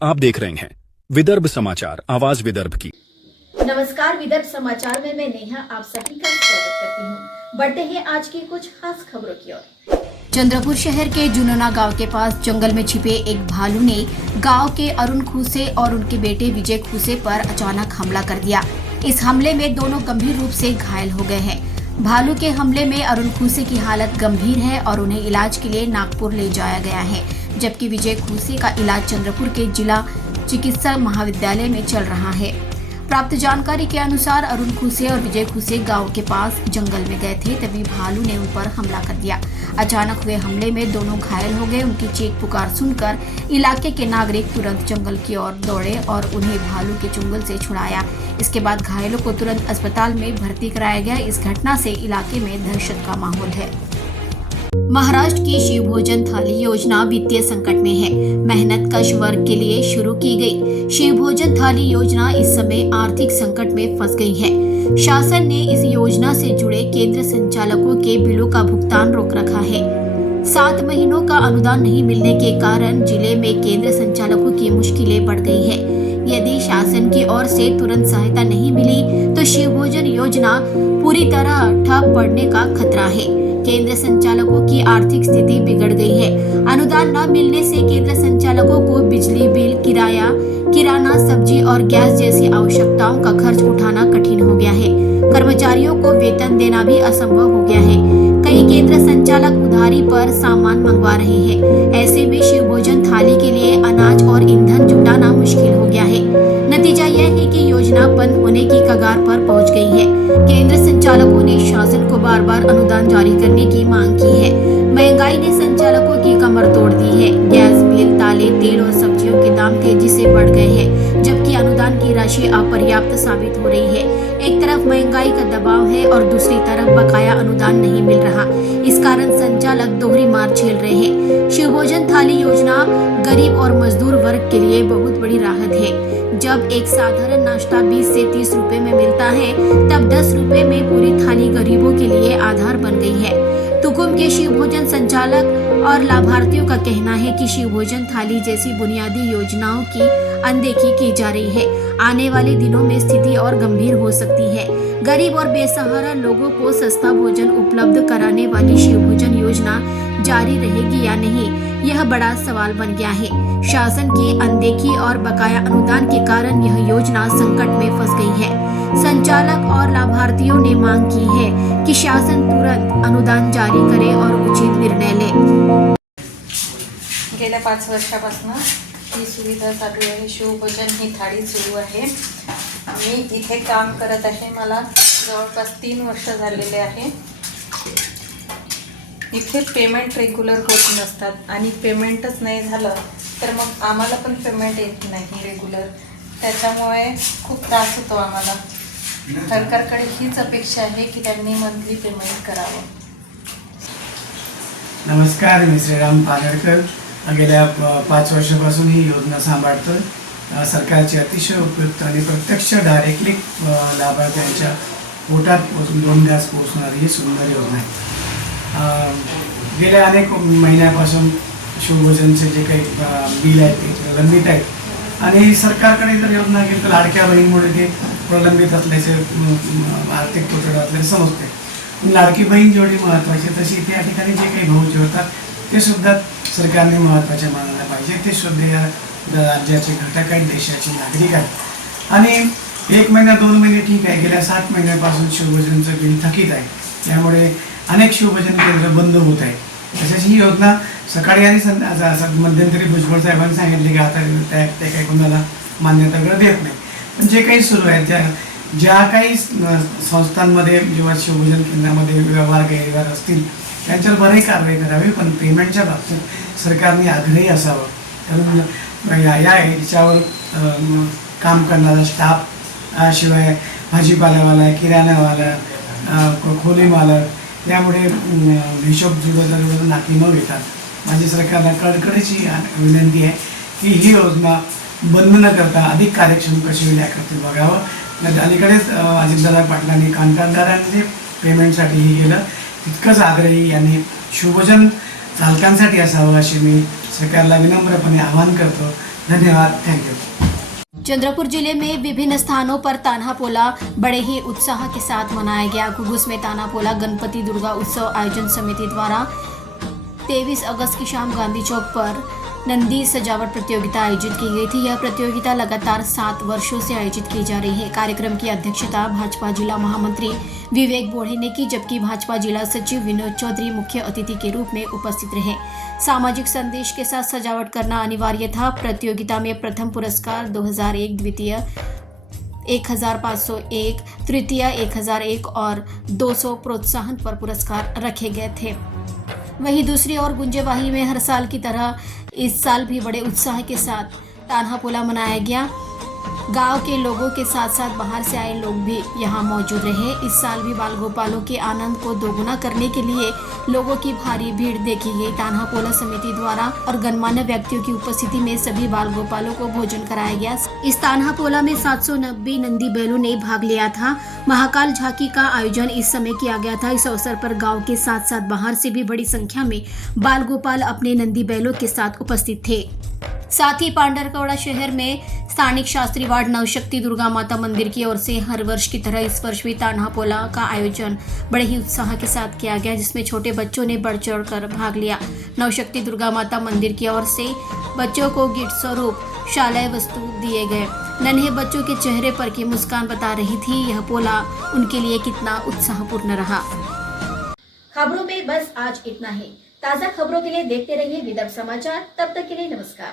आप देख रहे हैं विदर्भ समाचार, आवाज विदर्भ की। नमस्कार, विदर्भ समाचार में मैं नेहा आप सभी का स्वागत करती हूँ। बढ़ते हैं आज की कुछ खास खबरों की ओर। चंद्रपुर शहर के जुनोना गांव के पास जंगल में छिपे एक भालू ने गांव के अरुण खूसे और उनके बेटे विजय खूसे पर अचानक हमला कर दिया। इस हमले में दोनों गंभीर रूप से घायल हो गए हैं। भालू के हमले में अरुण खूसे की हालत गंभीर है और उन्हें इलाज के लिए नागपुर ले जाया गया है, जबकि विजय खूसे का इलाज चंद्रपुर के जिला चिकित्सा महाविद्यालय में चल रहा है। प्राप्त जानकारी के अनुसार अरुण खूसे और विजय खूसे गांव के पास जंगल में गए थे, तभी भालू ने उन पर हमला कर दिया। अचानक हुए हमले में दोनों घायल हो गए। उनकी चीख पुकार सुनकर इलाके के नागरिक तुरंत जंगल की ओर दौड़े और उन्हें भालू के चुंगल से छुड़ाया। इसके बाद घायलों को तुरंत अस्पताल में भर्ती कराया गया। इस घटना से इलाके में दहशत का माहौल है। महाराष्ट्र की शिव भोजन थाली योजना वित्तीय संकट में है। मेहनत कश वर्ग के लिए शुरू की गई शिव भोजन थाली योजना इस समय आर्थिक संकट में फंस गई है। शासन ने इस योजना से जुड़े केंद्र संचालकों के बिलों का भुगतान रोक रखा है। 7 महीनों का अनुदान नहीं मिलने के कारण जिले में केंद्र संचालकों की मुश्किलें बढ़ गई है। यदि शासन की ओर से तुरंत सहायता नहीं मिली तो शिव भोजन योजना पूरी तरह ठप पड़ने का खतरा है। केंद्र संचालकों की आर्थिक स्थिति बिगड़ गई है। अनुदान न मिलने से केंद्र संचालकों को बिजली बिल, किराया, किराना, सब्जी और गैस जैसी आवश्यकताओं का खर्च उठाना कठिन हो गया है। कर्मचारियों को वेतन देना भी असंभव हो गया है। कई केंद्र संचालक उधारी पर सामान मंगवा रहे हैं। ऐसे में शिव भोजन थाली के लिए अनाज और ईंधन जुटाना मुश्किल हो गया है। नतीजा यह है कि योजना बंद होने की कगार पर पहुंच गई है। केंद्र संचालकों ने शासन को बार बार अनुदान जारी करने की मांग की है। महंगाई ने संचालकों की कमर तोड़ दी है। गैस बिल, दालें, तेल और सब्जियों के दाम तेजी से बढ़ गए हैं, जबकि अनुदान की राशि अपर्याप्त साबित हो रही है। एक तरफ महंगाई का दबाव है और दूसरी तरफ बकाया अनुदान नहीं मिल रहा। इस कारण संचालक दोहरी मार झेल रहे हैं। शिव भोजन थाली योजना गरीब और मजदूर वर्ग के लिए बहुत बड़ी राहत है। जब एक साधारण नाश्ता 20 से 30 रुपए में मिलता है, तब 10 रुपए में पूरी थाली गरीबों के लिए आधार बन गई है। तुकुम के शिव भोजन संचालक और लाभार्थियों का कहना है कि शिव भोजन थाली जैसी बुनियादी योजनाओं की अनदेखी की जा रही है। आने वाले दिनों में स्थिति और गंभीर हो सकती है। गरीब और बेसहारा लोगों को सस्ता भोजन उपलब्ध कराने वाली शिव भोजन योजना जारी रहेगी या नहीं, यह बड़ा सवाल बन गया है। शासन की अनदेखी और बकाया अनुदान के कारण यह योजना संकट में फंस गई है। संचालक और लाभार्थियों ने मांग की है कि शासन तुरंत अनुदान जारी करे और उचित निर्णय ले। गेल्या 5 वर्षापासून ही सुविधा चालू आहे। शिवभोजन ही थाळी सुरू आहे। मी इथे काम करत आहे। मला जवळपास 3 वर्ष झालेले आहे। इथे पेमेंट रेग्युलर होत नसतात आणि पेमेंटच नाही झालं तर मग आम्हाला पण पेमेंट येत नाही रेग्युलर। त्याच्यामुळे खूप त्रास होतो आम्हाला। सरकारकडे हीच अपेक्षा आहे की त्यांनी मंथली पेमेंट करावं। नमस्कार, मी श्रीराम पालडकर गेल्या 5 वर्षापासून ही योजना सांभाळतो। सरकारची अतिशय उपयुक्त आणि प्रत्यक्ष डायरेक्टली लाभार्थ्यांच्या पोटात पोहोचून 2 घास पोहोचणारी ही सुंदर योजना आहे। गेल्या अनेक महिन्यापासून शिवभोजनचे जे काही बिल आहेत ते प्रलंबित आहेत आणि सरकारकडे जर योजना घेतली तर लाडक्या बहीणमुळे ते प्रलंबित असल्याचे आर्थिक तुटवडा असल्याचे समजते। लाडकी बहीण जेवढी महत्त्वाची तशी त्या ठिकाणी जे काही भाऊचे होतात ते सुद्धा सरकारने महत्त्वाचे मानले पाहिजे। ते सुद्धा या राज्याचे घटक आहेत, देशाचे नागरिक आहेत आणि 1 महिना 2 महिने ठीक आहे, गेल्या 7 महिन्यापासून शिवभोजनचं बिल थकीत आहे। त्यामुळे अनेक शिवभोजन केंद्र बंद होत आहे। तसेच ही योजना सकाळी आणि मध्यंतरी भुजबळ साहेबांनी सांगितले की आता ते काही कोणाला मान्यता देत नाही, पण जे काही सुरू आहे त्या ज्या काही संस्थांमध्ये जेव्हा शिवभोजन केंद्रामध्ये गैरव्यवहार असतील त्यांच्यावर बरेही कारवाई करावी, पण पेमेंटच्या बाबतीत सरकारने आग्रही असावं। कारण याच्यावर काम करणारा स्टाफ, शिवाय भाजीपाल्यावाला, किराणावाला, खोली मालक, त्यामुळे हिशोब जुळवता नाकी न घेता माझी सरकारला कळकळीची विनंती आहे की ही योजना बंद न करता अधिक कार्यक्षम कशी होईल याकडे बघावं। अलीकडेच अजितदादा पाटलांनी कंत्राटदारांनी पेमेंटसाठी हे केलं, तितकंच आग्रही यांनी शिवभोजन चालकांसाठी असावं अशी मी सरकारला विनम्रपणे आवाहन करतो। धन्यवाद, थैंक यू। चंद्रपुर जिले में विभिन्न स्थानों पर तान्हा पोला बड़े ही उत्साह के साथ मनाया गया। घुघुस में तान्हा पोला गणपति दुर्गा उत्सव आयोजन समिति द्वारा 23 अगस्त की शाम गांधी चौक पर नंदी सजावट प्रतियोगिता आयोजित की गई थी। यह प्रतियोगिता लगातार 7 वर्षों से आयोजित की जा रही है। कार्यक्रम की अध्यक्षता भाजपा जिला महामंत्री विवेक बोढ़े ने की, जबकि भाजपा जिला सचिव विनोद चौधरी मुख्य अतिथि के रूप में उपस्थित रहे। सामाजिक संदेश के साथ सजावट करना अनिवार्य था। प्रतियोगिता में प्रथम पुरस्कार 2001, द्वितीय 1501, तृतीय 1001 और 200 प्रोत्साहन पर पुरस्कार रखे गए थे। वहीं दूसरी ओर गुंजेवाही में हर साल की तरह इस साल भी बड़े उत्साह के साथ तान्हा पोला मनाया गया। गांव के लोगों के साथ साथ बाहर से आए लोग भी यहां मौजूद रहे। इस साल भी बाल गोपालों के आनंद को दोगुना करने के लिए लोगों की भारी भीड़ देखी गई। तान्हा पोला समिति द्वारा और गणमान्य व्यक्तियों की उपस्थिति में सभी बाल गोपालों को भोजन कराया गया। इस तान्हा पोला में 790 नंदी बैलों ने भाग लिया था। महाकाल झांकी का आयोजन इस समय किया गया था। इस अवसर पर गाँव के साथ साथ बाहर से भी बड़ी संख्या में बाल गोपाल अपने नंदी बैलों के साथ उपस्थित थे। साथ ही पांडरकौड़ा शहर में स्थानिक शास्त्री वार्ड नवशक्ति दुर्गा माता मंदिर की ओर से हर वर्ष की तरह इस वर्ष भी तान्हा पोला का आयोजन बड़े ही उत्साह के साथ किया गया, जिसमें छोटे बच्चों ने बढ़ चढ़ कर भाग लिया। नवशक्ति दुर्गा माता मंदिर की ओर से बच्चों को गिफ्ट स्वरूप शालेय वस्तु दिए गए। नन्हे बच्चों के चेहरे पर की मुस्कान बता रही थी यह पोला उनके लिए कितना उत्साहपूर्ण रहा। खबरों में बस आज इतना ही। ताज़ा खबरों के लिए देखते रहिए विदर्भ समाचार। तब तक के लिए नमस्कार।